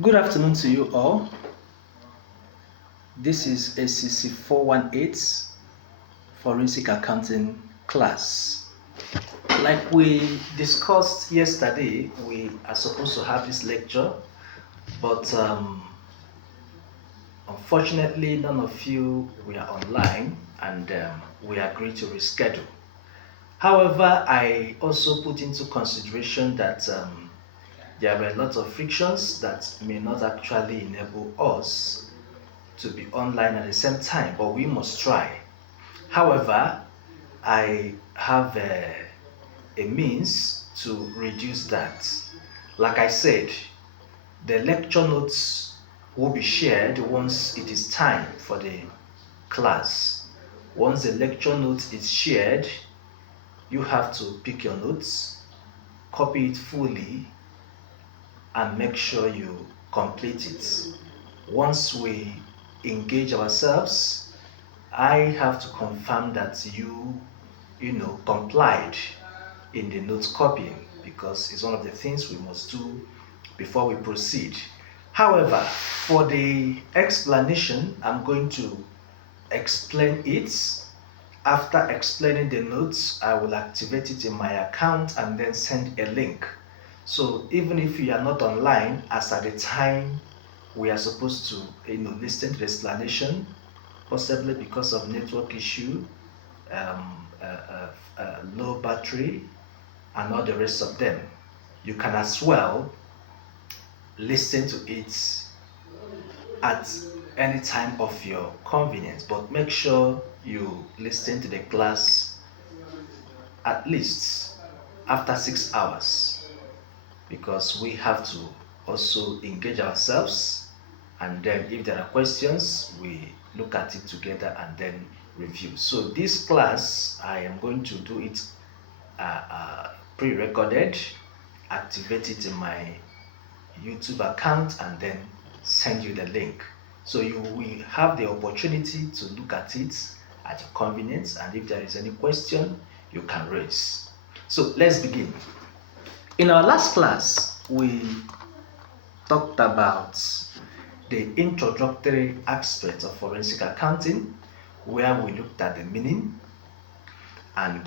Good afternoon to you all. This is ACC 418 Forensic Accounting class. Like we discussed yesterday, we are supposed to have this lecture, but unfortunately, none of you were online and we agreed to reschedule. However, I also put into consideration that there were a lot of frictions that may not actually enable us to be online at the same time, but we must try. However, I have a means to reduce that. Like I said, the lecture notes will be shared once it is time for the class. Once the lecture note is shared, you have to pick your notes, copy it fully, and make sure you complete it. Once we engage ourselves, I have to confirm that you complied in the note copying, because it's one of the things we must do before we proceed. However, for the explanation, I'm going to explain it. After explaining the notes, I will activate it in my account and then send a link. So even if you are not online, as at the time we are supposed to listen to the explanation, possibly because of network issue, low battery, and all the rest of them, you can as well listen to it at any time of your convenience, but make sure you listen to the class at least after 6 hours, because we have to also engage ourselves, and then if there are questions, we look at it together and then review. So this class, I am going to do it pre-recorded, activate it in my YouTube account, and then send you the link. So you will have the opportunity to look at it at your convenience, and if there is any question, you can raise. So let's begin. In our last class, we talked about the introductory aspect of forensic accounting, where we looked at the meaning and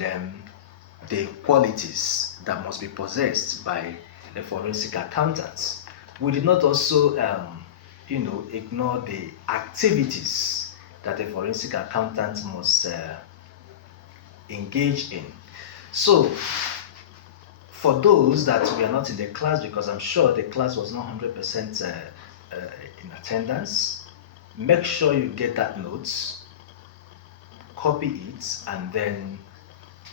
the qualities that must be possessed by a forensic accountant. We did not also ignore the activities that a forensic accountant must engage in. So for those that were not in the class, because I'm sure the class was not 100% in attendance, make sure you get that notes, copy it, and then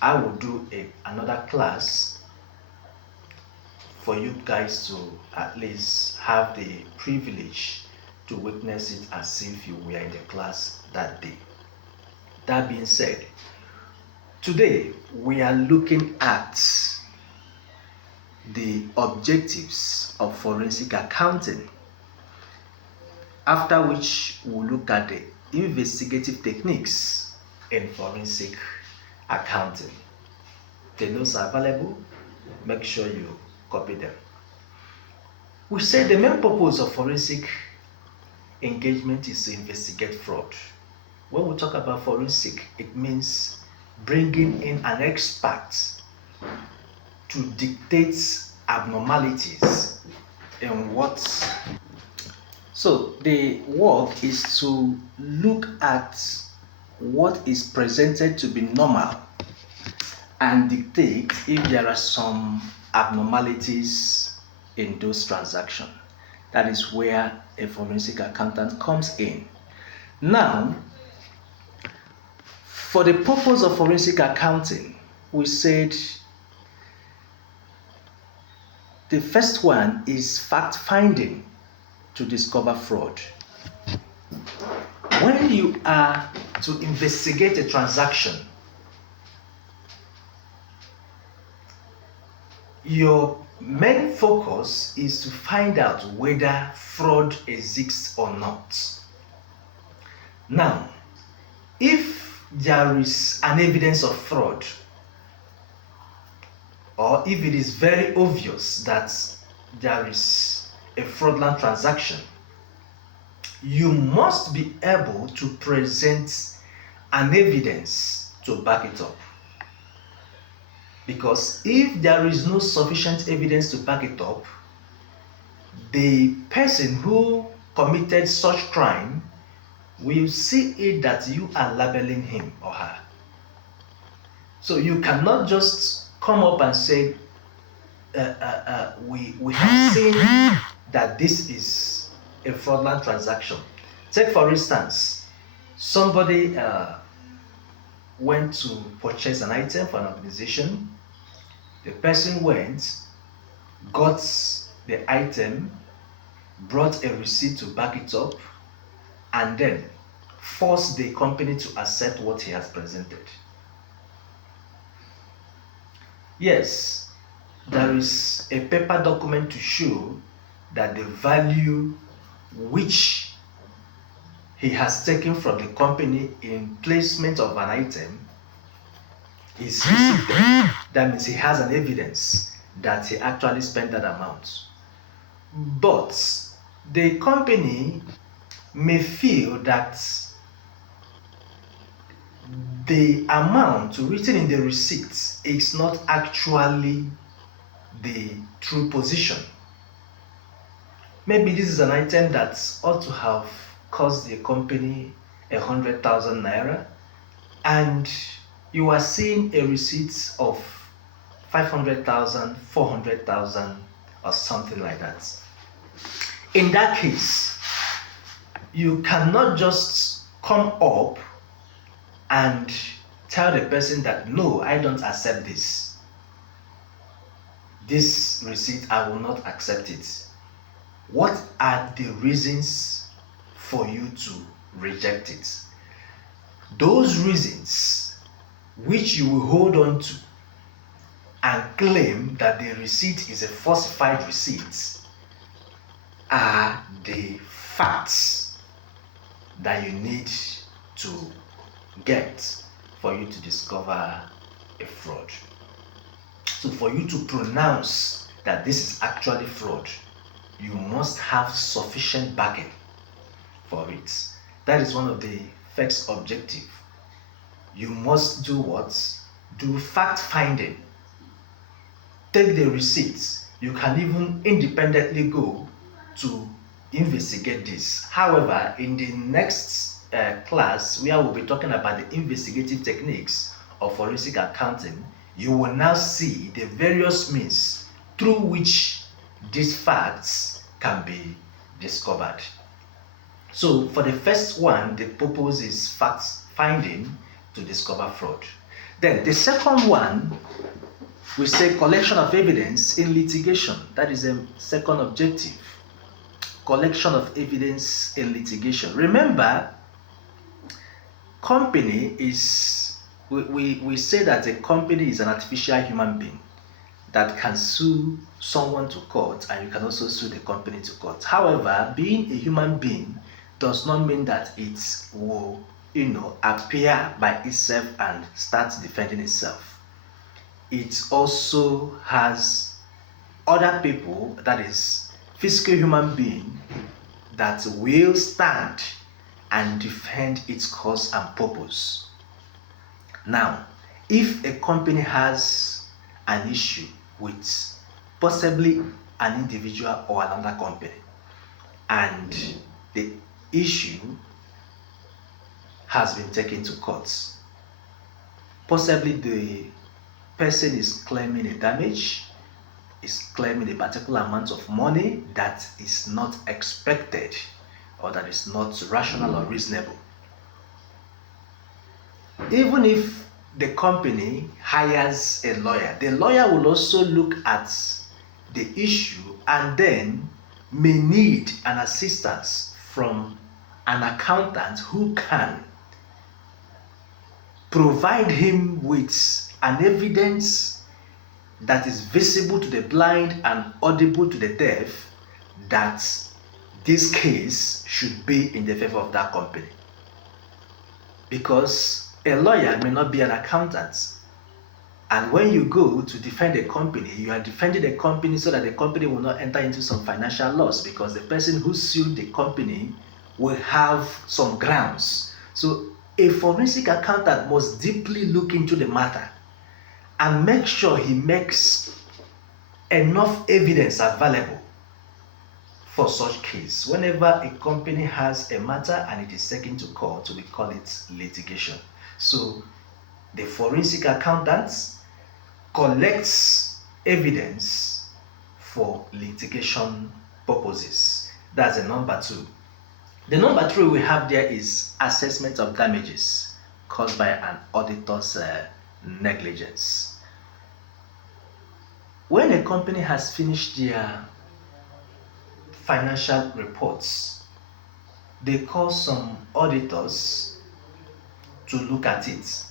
I will do another class for you guys to at least have the privilege to witness it as if you were in the class that day. That being said, today we are looking at the objectives of forensic accounting, after which we'll look at the investigative techniques in forensic accounting. The notes are available. Make sure you copy them. We say the main purpose of forensic engagement is to investigate fraud. When we talk about forensic, it means bringing in an expert to dictate abnormalities in what. So the work is to look at what is presented to be normal and dictate if there are some abnormalities in those transactions. That is where a forensic accountant comes in. Now, for the purpose of forensic accounting, we said the first one is fact-finding to discover fraud. When you are to investigate a transaction, your main focus is to find out whether fraud exists or not. Now, if there is an evidence of fraud, or if it is very obvious that there is a fraudulent transaction, you must be able to present an evidence to back it up. Because if there is no sufficient evidence to back it up, the person who committed such crime will see it that you are labeling him or her. So you cannot just come up and say, we have seen that this is a fraudulent transaction. Take for instance, somebody went to purchase an item for an organization. The person went, got the item, brought a receipt to back it up, and then forced the company to accept what he has presented. Yes, there is a paper document to show that the value which he has taken from the company in placement of an item is received. That means he has an evidence that he actually spent that amount. But the company may feel that the amount written in the receipt is not actually the true position. Maybe this is an item that ought to have cost the company 100,000 naira, and you are seeing a receipt of 500,000, 400,000, or something like that. In that case, you cannot just come up and tell the person that, no, I don't accept this. This receipt, I will not accept it. What are the reasons for you to reject it? Those reasons which you will hold on to and claim that the receipt is a falsified receipt are the facts that you need to get for you to discover a fraud. So for you to pronounce that this is actually fraud, you must have sufficient backing for it. That is one of the first objectives. You must do what? Do fact finding. Take the receipts. You can even independently go to investigate this. However, in the next class, where we'll be talking about the investigative techniques of forensic accounting, you will now see the various means through which these facts can be discovered. So for the first one, the purpose is fact finding to discover fraud. Then the second one, we say collection of evidence in litigation. That is the second objective. Collection of evidence in litigation. Remember, company is, we say that a company is an artificial human being that can sue someone to court, and you can also sue the company to court. However, being a human being does not mean that it will, appear by itself and start defending itself. It also has other people, that is physical human being, that will stand and defend its cause and purpose. Now, if a company has an issue with possibly an individual or another company, and the issue has been taken to court, possibly the person is claiming a damage, is claiming a particular amount of money that is not expected or that is not rational or reasonable. Even if the company hires a lawyer, the lawyer will also look at the issue and then may need an assistance from an accountant who can provide him with an evidence that is visible to the blind and audible to the deaf that this case should be in the favor of that company. Because a lawyer may not be an accountant, And when you go to defend a company, you are defending a company so that the company will not enter into some financial loss, because the person who sued the company will have some grounds. So a forensic accountant must deeply look into the matter and make sure he makes enough evidence available for such case. Whenever a company has a matter and it is taken to court, we call it litigation. So the forensic accountant collects evidence for litigation purposes. That's the number 2. The number 3 we have there is assessment of damages caused by an auditor's negligence. When a company has finished their financial reports, they call some auditors to look at it.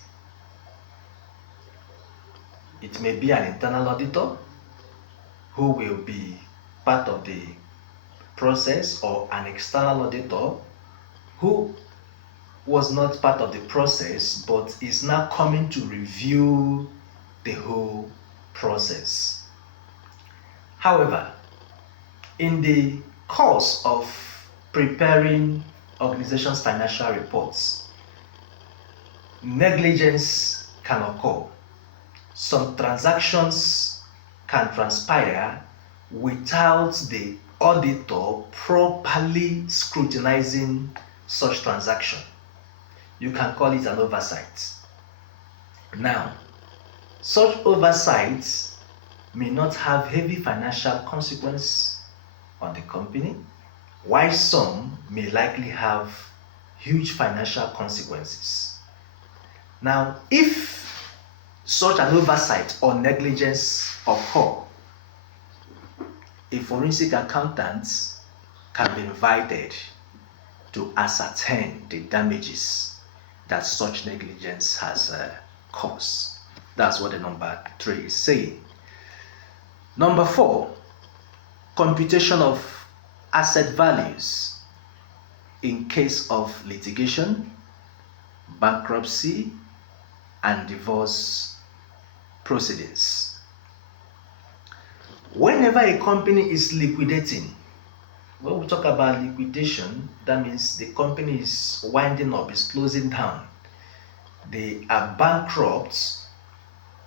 It may be an internal auditor who will be part of the process, or an external auditor who was not part of the process but is now coming to review the whole process. However, in the course of preparing organizations' financial reports, negligence can occur. Some transactions can transpire without the auditor properly scrutinizing such transaction. You can call it an oversight. Now, such oversights may not have heavy financial consequence on the company, while some may likely have huge financial consequences. Now, if such an oversight or negligence occur, a forensic accountant can be invited to ascertain the damages that such negligence has caused. That's what the number 3 is saying. Number 4, computation of asset values in case of litigation, bankruptcy, and divorce proceedings. Whenever a company is liquidating, when we talk about liquidation, that means the company is winding up, is closing down. They are bankrupt,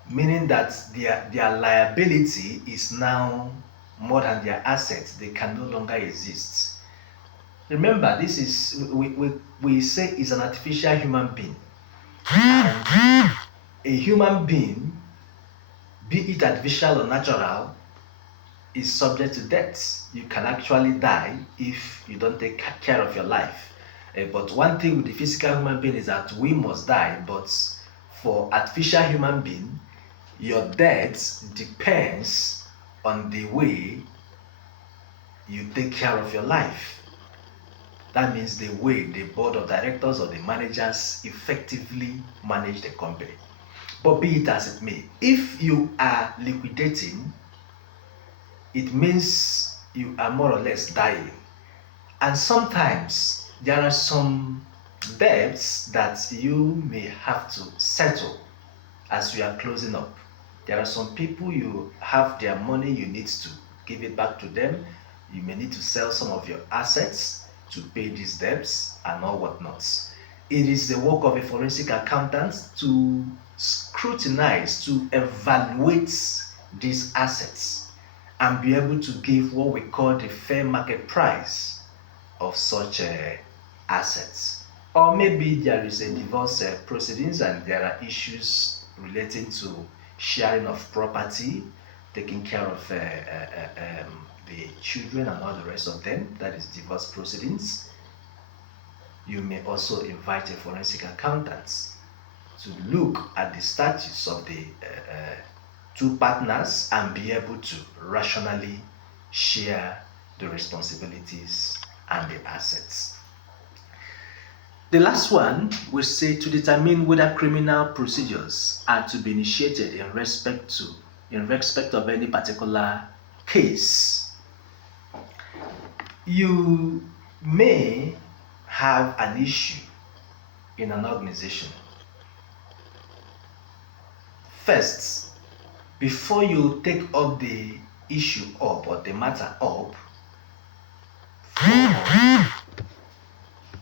meaning that their liability is now more than their assets. They can no longer exist. Remember, this is, we say, is an artificial human being. And a human being, be it artificial or natural, is subject to death. You can actually die if you don't take care of your life. But one thing with the physical human being is that we must die. But for artificial human being, your death depends on the way you take care of your life. That means the way the board of directors or the managers effectively manage the company. But be it as it may, if you are liquidating, it means you are more or less dying. And sometimes there are some debts that you may have to settle as you are closing up. There are some people, you have their money, you need to give it back to them. You may need to sell some of your assets to pay these debts and all whatnot. It is the work of a forensic accountant to scrutinize, to evaluate these assets and be able to give what we call the fair market price of such assets. Or maybe there is a divorce proceedings and there are issues relating to sharing of property, taking care of the children and all the rest of them. That is divorce proceedings. You may also invite a forensic accountant to look at the status of the two partners and be able to rationally share the responsibilities and the assets. The last one will say to determine whether criminal procedures are to be initiated in respect of any particular case. You may have an issue in an organization first, before you take up the issue up or the matter up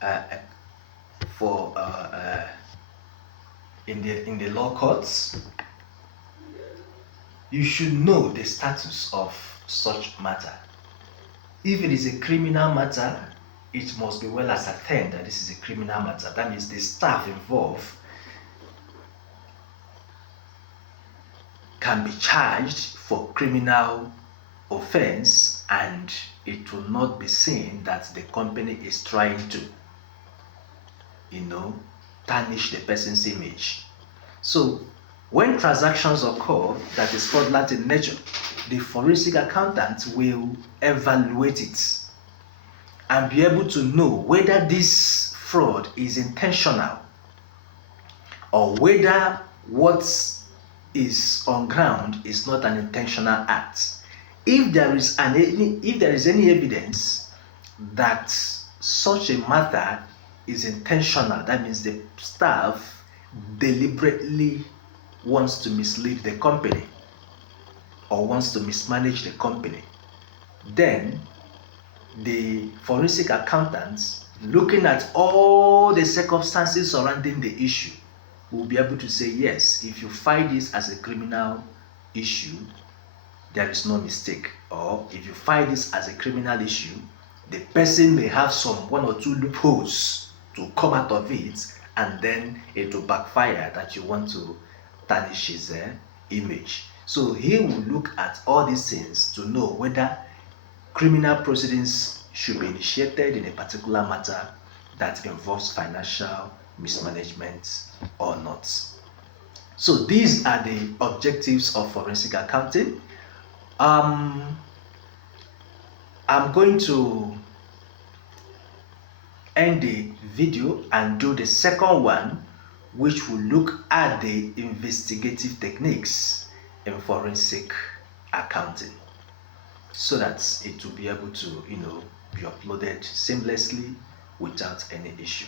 uh, for in the law courts, you should know the status of such matter. If it is a criminal matter, it must be well ascertained that this is a criminal matter. That means the staff involved can be charged for criminal offense, and it will not be seen that the company is trying to, tarnish the person's image. So when transactions occur that is fraudulent in nature, the forensic accountant will evaluate it and be able to know whether this fraud is intentional or whether what is on ground is not an intentional act. If there is any evidence that such a matter is intentional, that means the staff deliberately wants to mislead the company or wants to mismanage the company, then the forensic accountants, looking at all the circumstances surrounding the issue, will be able to say, yes, if you find this as a criminal issue, there is no mistake. Or if you find this as a criminal issue, the person may have one or two loopholes to come out of it, and then it will backfire that you want to tarnish his image. So he will look at all these things to know whether criminal proceedings should be initiated in a particular matter that involves financial mismanagement or not. So these are the objectives of forensic accounting. I'm going to end the video and do the second one, which will look at the investigative techniques in forensic accounting, so that it will be able to be uploaded seamlessly without any issue.